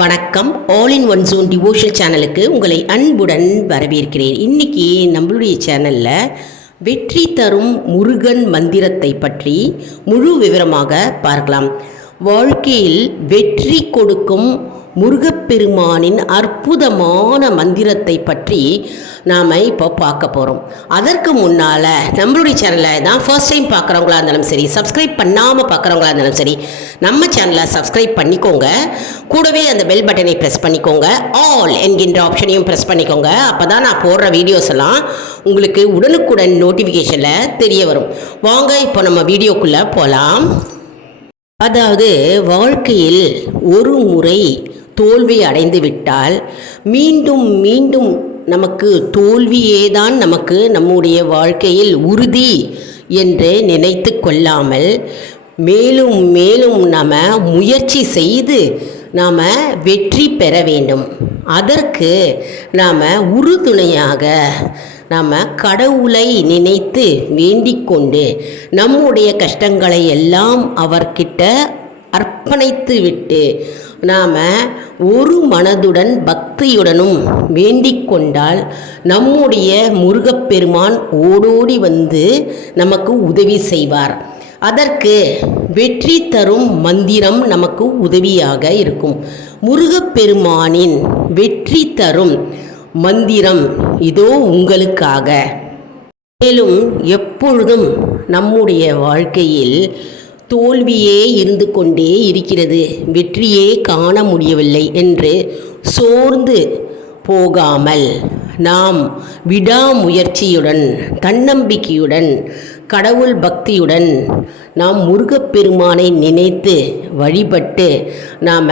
வணக்கம். All in one zone devotional சேனலுக்கு உங்களை அன்புடன் வரவேற்கிறேன். இன்றைக்கி நம்மளுடைய சேனலில் வெற்றி தரும் முருகன் மந்திரத்தை பற்றி முழு விவரமாக பார்க்கலாம். வாழ்க்கையில் வெற்றி கொடுக்கும் முருகப்பெருமானின் அற்புதமான மந்திரத்தை பற்றி நாம் இப்போ பார்க்க போகிறோம். அதற்கு முன்னால் நம்மளுடைய சேனலை தான் ஃபர்ஸ்ட் டைம் பார்க்குறவங்களா இருந்தாலும் சரி, சப்ஸ்கிரைப் பண்ணாமல் பார்க்குறவங்களா இருந்தாலும் சரி, நம்ம சேனலை சப்ஸ்கிரைப் பண்ணிக்கோங்க. கூடவே அந்த பெல் பட்டனை ப்ரெஸ் பண்ணிக்கோங்க. ஆல் என்கின்ற ஆப்ஷனையும் ப்ரெஸ் பண்ணிக்கோங்க. அப்போ தான் நான் போடுற வீடியோஸ் எல்லாம் உங்களுக்கு உடனுக்குடன் நோட்டிஃபிகேஷனில் தெரிய வரும். வாங்க இப்போ நம்ம வீடியோக்குள்ளே போகலாம். அதாவது வாழ்க்கையில் ஒரு முறை தோல்வி அடைந்து விட்டால் மீண்டும் மீண்டும் நமக்கு தோல்வியே தான் நமக்கு நம்முடைய வாழ்க்கையில் உறுதி என்று நினைத்து கொள்ளாமல் மேலும் மேலும் நாம் முயற்சி செய்து நாம் வெற்றி பெற வேண்டும். அதற்கு நாம் உறுதுணையாக நாம் கடவுளை நினைத்து வேண்டிக் கொண்டு நம்முடைய கஷ்டங்களை எல்லாம் அவர்கிட்ட அர்ப்பணித்து விட்டு நாம் ஒரு மனதுடன் பக்தியுடனும் வேண்டிக் கொண்டால் நம்முடைய முருகப்பெருமான் ஓடோடி வந்து நமக்கு உதவி செய்வார். அதற்கு வெற்றி தரும் மந்திரம் நமக்கு உதவியாக இருக்கும். முருகப்பெருமானின் வெற்றி தரும் மந்திரம் இதோ உங்களுக்காக. மேலும் எப்பொழுதும் நம்முடைய வாழ்க்கையில் தோல்வியே இருந்து கொண்டே இருக்கிறது, வெற்றியே காண முடியவில்லை என்று சோர்ந்து போகாமல் நாம் விடாமுயற்சியுடன் தன்னம்பிக்கையுடன் கடவுள் பக்தியுடன் நாம் முருகப்பெருமானை நினைத்து வழிபட்டு நாம்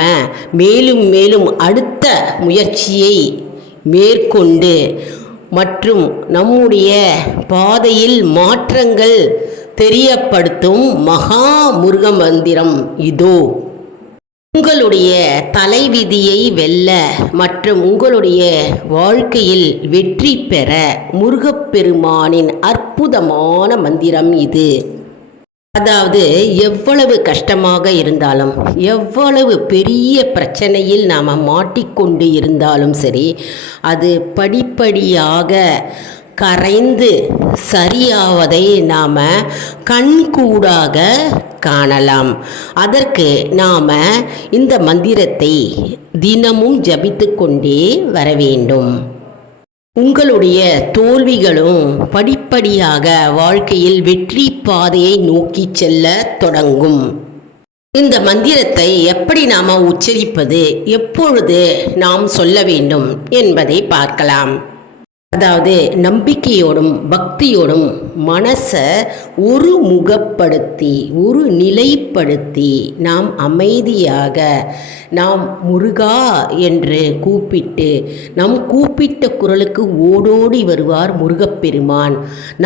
மேலும் மேலும் அடுத்த முயற்சியை மேற்கொண்டு மற்றும் நம்முடைய பாதையில் மாற்றங்கள் தெரியப்படுத்தும் மகா முருக மந்திரம் இதோ. உங்களுடைய தலைவிதியை வெல்ல மற்றும் உங்களுடைய வாழ்க்கையில் வெற்றி பெற முருகப்பெருமானின் அற்புதமான மந்திரம் இது. அதாவது எவ்வளவு கஷ்டமாக இருந்தாலும், எவ்வளவு பெரிய பிரச்சனையில் நாம் மாட்டிக்கொண்டு இருந்தாலும் சரி, அது படிப்படியாக கரைந்து சரியாவதை நாம் கண்கூடாக காணலாம். அதற்கு நாம் இந்த மந்திரத்தை தினமும் ஜபித்து கொண்டே வர வேண்டும். உங்களுடைய தோல்விகளும் படிப்படியாக வாழ்க்கையில் வெற்றி பாதையை நோக்கி செல்ல தொடங்கும். இந்த மந்திரத்தை எப்படி நாம் உச்சரிப்பது, எப்பொழுது நாம் சொல்ல வேண்டும் என்பதை பார்க்கலாம். அதாவது நம்பிக்கையோடும் பக்தியோடும் மனசை ஒரு முகப்படுத்தி ஒரு நிலைப்படுத்தி நாம் அமைதியாக நாம் முருகா என்று கூப்பிட்டு நம் கூப்பிட்ட குரலுக்கு ஓடோடி வருவார் முருகப்பெருமான்.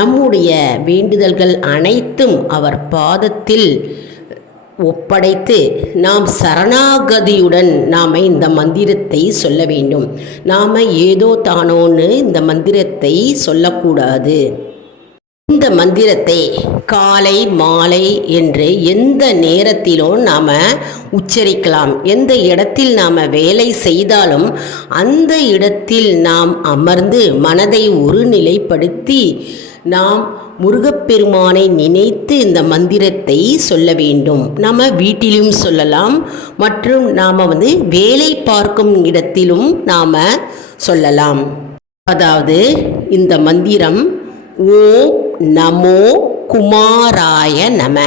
நம்முடைய வேண்டுதல்கள் அனைத்தும் அவர் பாதத்தில் ஒப்படைத்து நாம் சரணாகதியுடன் நாம் இந்த மந்திரத்தை சொல்ல வேண்டும். நாம் ஏதோ தானோன்னு இந்த மந்திரத்தை சொல்லக்கூடாது. இந்த மந்திரத்தை காலை மாலை என்று எந்த நேரத்திலும் நாம் உச்சரிக்கலாம். எந்த இடத்தில் நாம் வேலை செய்தாலும் அந்த இடத்தில் நாம் அமர்ந்து மனதை ஒருநிலைப்படுத்தி நாம் முருகப்பெருமானை நினைத்து இந்த மந்திரத்தை சொல்ல வேண்டும். நம்ம வீட்டிலும் சொல்லலாம் மற்றும் நாம் வேலை பார்க்கும் இடத்திலும் நாம் சொல்லலாம். அதாவது இந்த மந்திரம் ஓம் நமோ குமாராய நம,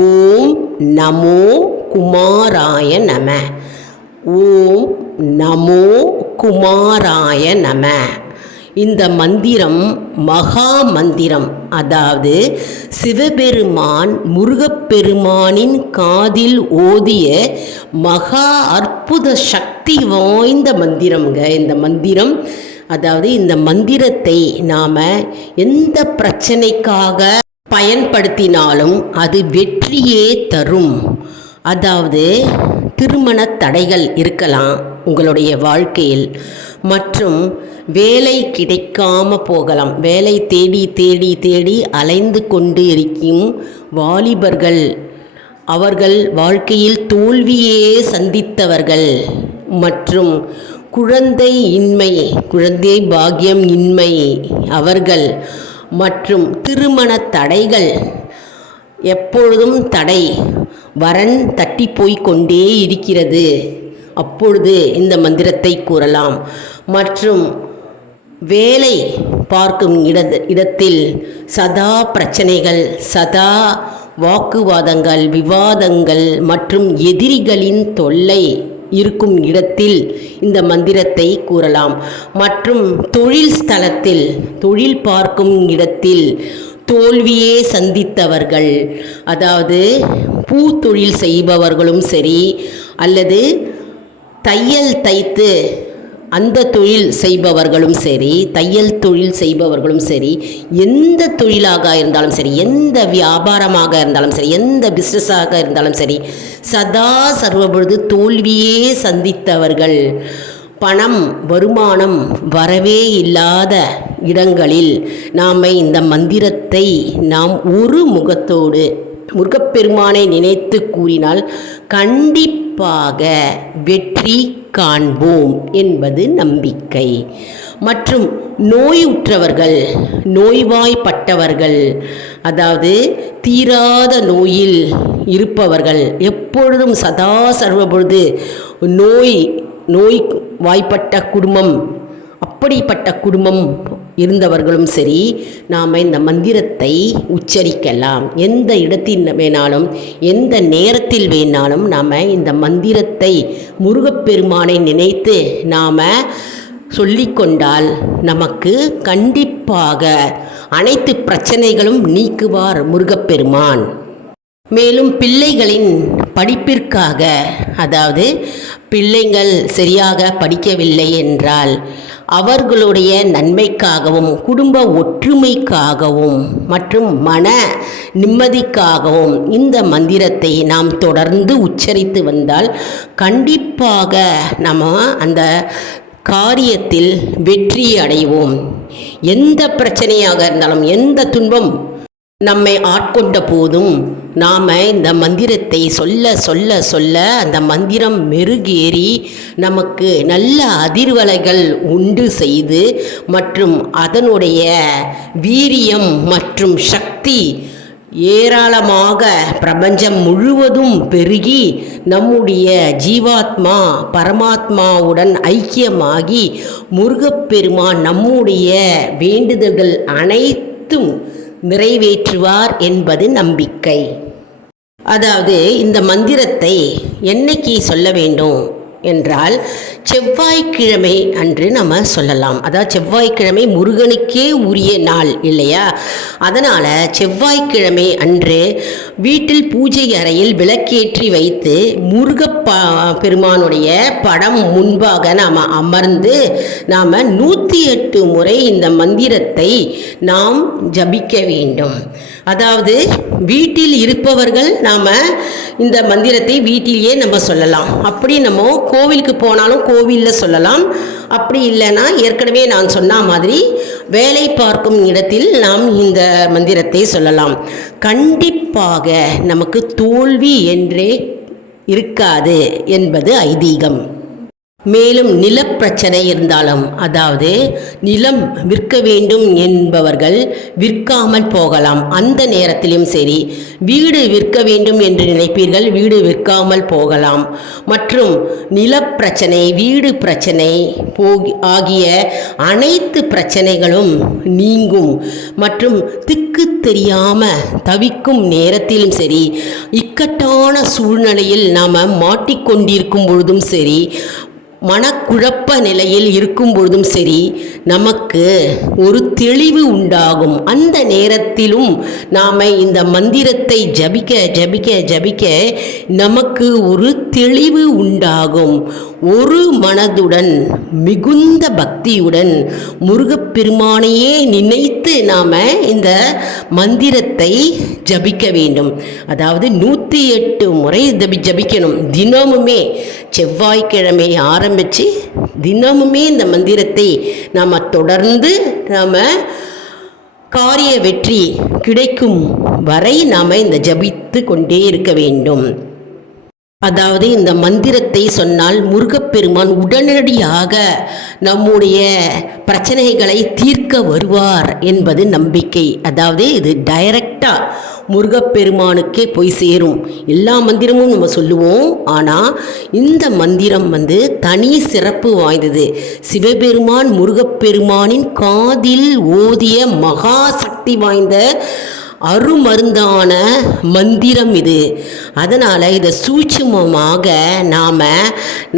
ஓம் நமோ குமாராய நம, ஓம் நமோ குமாராய நம. இந்த மந்திரம் மகா மந்திரம். அதாவது சிவபெருமான் முருகப்பெருமானின் காதில் ஓதிய மகா அற்புத சக்தி வாய்ந்த மந்திரம்ங்க இந்த மந்திரம். அதாவது இந்த மந்திரத்தை நாம் எந்த பிரச்சனைக்காக பயன்படுத்தினாலும் அது வெற்றியே தரும். அதாவது திருமண தடைகள் இருக்கலாம் உங்களுடைய வாழ்க்கையில், மற்றும் வேலை கிடைக்காம போகலாம். வேலை தேடி தேடி தேடி அலைந்து கொண்டு இருக்கும் வாலிபர்கள், அவர்கள் வாழ்க்கையில் தோல்வியே சந்தித்தவர்கள், மற்றும் குழந்தை பாக்கியம் இன்மை அவர்கள் மற்றும் திருமண தடைகள், எப்பொழுதும் தடை, வரன் தட்டி போய் கொண்டே இருக்கிறது, அப்பொழுது இந்த மந்திரத்தை கூறலாம். மற்றும் வேலை பார்க்கும் இடத்தில் சதா பிரச்சனைகள், சதா வாக்குவாதங்கள், விவாதங்கள் மற்றும் எதிரிகளின் தொல்லை இருக்கும் இடத்தில் இந்த மந்திரத்தை கூறலாம். மற்றும் தொழில் ஸ்தலத்தில், தொழில் பார்க்கும் இடத்தில் தோல்வியே சந்தித்தவர்கள், அதாவது பூத்தொழில் செய்பவர்களும் சரி, அல்லது தையல் தைத்து அந்த தொழில் செய்பவர்களும் சரி, எந்த தொழிலாக இருந்தாலும் சரி, எந்த வியாபாரமாக இருந்தாலும் சரி, எந்த பிஸ்னஸாக இருந்தாலும் சரி, சதா சர்வபொழுது தோல்வியே சந்தித்தவர்கள், பணம் வருமானம் வரவே இல்லாத இடங்களில் நாம் இந்த மந்திரத்தை நாம் ஒரு முகத்தோடு முருகப்பெருமானை நினைத்து கூறினால் கண்டிப்பாக வெற்றி காண்போம் என்பது நம்பிக்கை. மற்றும் நோயுற்றவர்கள், நோய்வாய்ப்பட்டவர்கள், அதாவது தீராத நோயில் இருப்பவர்கள், எப்பொழுதும் சதா சர்வபொழுது நோய் வாய்ப்பட்ட குடும்பம், அப்படிப்பட்ட குடும்பம் இருந்தவர்களும் சரி, நாம் இந்த மந்திரத்தை உச்சரிக்கலாம். எந்த இடத்தில் வேணாலும், எந்த நேரத்தில் வேணாலும் நாம் இந்த மந்திரத்தை முருகப்பெருமானை நினைத்து நாம் சொல்லிக்கொண்டால் நமக்கு கண்டிப்பாக அனைத்து பிரச்சனைகளும் நீக்குவார் முருகப்பெருமான். மேலும் பிள்ளைகளின் படிப்பிற்காக, அதாவது பிள்ளைகள் சரியாக படிக்கவில்லை என்றால் அவர்களுடைய நன்மைக்காகவும், குடும்ப ஒற்றுமைக்காகவும் மற்றும் மன நிம்மதிக்காகவும் இந்த மந்திரத்தை நாம் தொடர்ந்து உச்சரித்து வந்தால் கண்டிப்பாக நம்ம அந்த காரியத்தில் வெற்றி அடைவோம். எந்த பிரச்சனையாக இருந்தாலும், எந்த துன்பம் நம்மை ஆட்கொண்ட போதும் நாம் இந்த மந்திரத்தை சொல்ல சொல்ல சொல்ல அந்த மந்திரம் மெருகேறி நமக்கு நல்ல அதிர்வலைகள் உண்டு செய்து மற்றும் அதனுடைய வீரியம் மற்றும் சக்தி ஏராளமாக பிரபஞ்சம் முழுவதும் பெருகி நம்முடைய ஜீவாத்மா பரமாத்மாவுடன் ஐக்கியமாகி முருகப்பெருமான் நம்முடைய வேண்டுதல்கள் அனைத்தும் நிறைவேற்றுவார் என்பது நம்பிக்கை. அதாவது இந்த மந்திரத்தை என்னைக்கு சொல்ல வேண்டும் என்றால் செவ்வாய்க்கிழமை அன்று நம்ம சொல்லலாம். அதாவது செவ்வாய்க்கிழமை முருகனுக்கே உரிய நாள் இல்லையா? அதனால் செவ்வாய்க்கிழமை அன்று வீட்டில் பூஜை அறையில் விளக்கேற்றி வைத்து பெருமானுடைய படம் முன்பாக நாம் அமர்ந்து நாம் 108 முறை இந்த மந்திரத்தை நாம் ஜபிக்க வேண்டும். அதாவது வீட்டில் இருப்பவர்கள் நாம் இந்த மந்திரத்தை வீட்டிலேயே நம்ம சொல்லலாம். அப்படி நம்ம கோவிலுக்கு போனாலும் கோவிலில் சொல்லலாம். அப்படி இல்லைன்னா ஏற்கனவே நான் சொன்ன மாதிரி வேலை பார்க்கும் இடத்தில் நாம் இந்த மந்திரத்தை சொல்லலாம். கண்டிப்பாக நமக்கு தோல்வி என்றே இருக்காது என்பது ஐதீகம். மேலும் நிலப்பிரச்சனை இருந்தாலும், அதாவது நிலம் விற்க வேண்டும் என்பவர்கள் விற்காமல் போகலாம். அந்த நேரத்திலும் சரி, வீடு விற்க வேண்டும் என்று நினைப்பீர்கள், வீடு விற்காமல் போகலாம். மற்றும் நிலப்பிரச்சனை, வீடு பிரச்சனை ஆகிய அனைத்து பிரச்சனைகளும் நீங்கும். மற்றும் திக்கு தெரியாமல் தவிக்கும் நேரத்திலும் சரி, இக்கட்டான சூழ்நிலையில் நாம் மாட்டிக்கொண்டிருக்கும் பொழுதும் சரி, மனக்குழப்ப நிலையில் இருக்கும் பொழுதும் சரி, நமக்கு ஒரு தெளிவு உண்டாகும். அந்த நேரத்திலும் நாம் இந்த மந்திரத்தை ஜபிக்க ஜபிக்க ஜபிக்க நமக்கு ஒரு தெளிவு உண்டாகும். ஒரு மனதுடன் மிகுந்த பக்தியுடன் முருகப்பெருமானையே நினைத்து நாம் இந்த மந்திரத்தை ஜபிக்க வேண்டும். அதாவது 108 முறை ஜபிக்கணும். தினமுமே செவ்வாய்க்கிழமை ஆரம்பித்து தினமுமே இந்த மந்திரத்தை நாம் தொடர்ந்து நாம் காரிய வெற்றி கிடைக்கும் வரை நாம் இந்த ஜபித்து கொண்டே இருக்க வேண்டும். அதாவது இந்த மந்திரத்தை சொன்னால் முருகப்பெருமான் உடனடியாக நம்முடைய பிரச்சனைகளை தீர்க்க வருவார் என்பது நம்பிக்கை. அதாவது இது டைரக்டாக முருகப்பெருமானுக்கே போய் சேரும். எல்லா மந்திரமும் நம்ம சொல்லுவோம், ஆனால் இந்த மந்திரம் தனி சிறப்பு வாய்ந்தது. சிவபெருமான் முருகப்பெருமானின் காதில் ஓதிய மகா சக்தி வாய்ந்த அருமருந்தான மந்திரம் இது. அதனால் இதை சூட்சுமமாக நாம்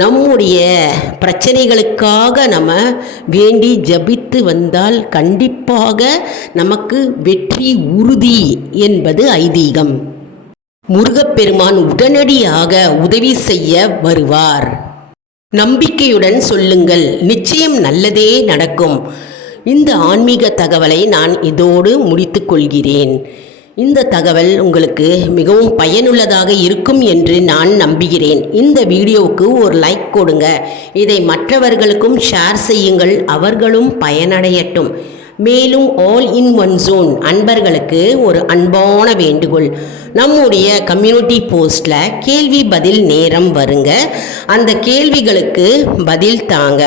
நம்முடைய பிரச்சனைகளுக்காக நம்ம வேண்டி ஜபித்து வந்தால் கண்டிப்பாக நமக்கு வெற்றி உறுதி என்பது ஐதீகம். முருகப்பெருமான் உடனடியாக உதவி செய்ய வருவார். நம்பிக்கையுடன் சொல்லுங்கள், நிச்சயம் நல்லதே நடக்கும். இந்த ஆன்மீக தகவலை நான் இதோடு முடித்து கொள்கிறேன். இந்த தகவல் உங்களுக்கு மிகவும் பயனுள்ளதாக இருக்கும் என்று நான் நம்புகிறேன். இந்த வீடியோவுக்கு ஒரு லைக் கொடுங்க, இதை மற்றவர்களுக்கும் ஷேர் செய்யுங்கள், அவர்களும் பயனடையட்டும். மேலும் ஆல் இன் ஒன் ஜோன் அன்பர்களுக்கு ஒரு அன்பான வேண்டுகோள், நம்முடைய கம்யூனிட்டி போஸ்டில் கேள்வி பதில் நேரம் வருங்க, அந்த கேள்விகளுக்கு பதில் தாங்க.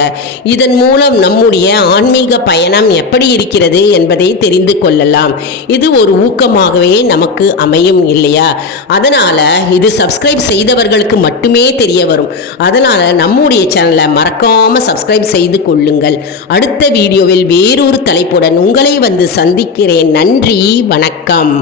இதன் மூலம் நம்முடைய ஆன்மீக பயணம் எப்படி இருக்கிறது என்பதை தெரிந்து கொள்ளலாம். இது ஒரு ஊக்கமாகவே நமக்கு அமையும் இல்லையா? அதனால் இது சப்ஸ்கிரைப் செய்தவர்களுக்கு மட்டுமே தெரிய வரும். அதனால் நம்முடைய சேனலை மறக்காமல் சப்ஸ்கிரைப் செய்து கொள்ளுங்கள். அடுத்த வீடியோவில் வேறொரு தலைப்புடன் உங்களை சந்திக்கிறேன். நன்றி, வணக்கம்.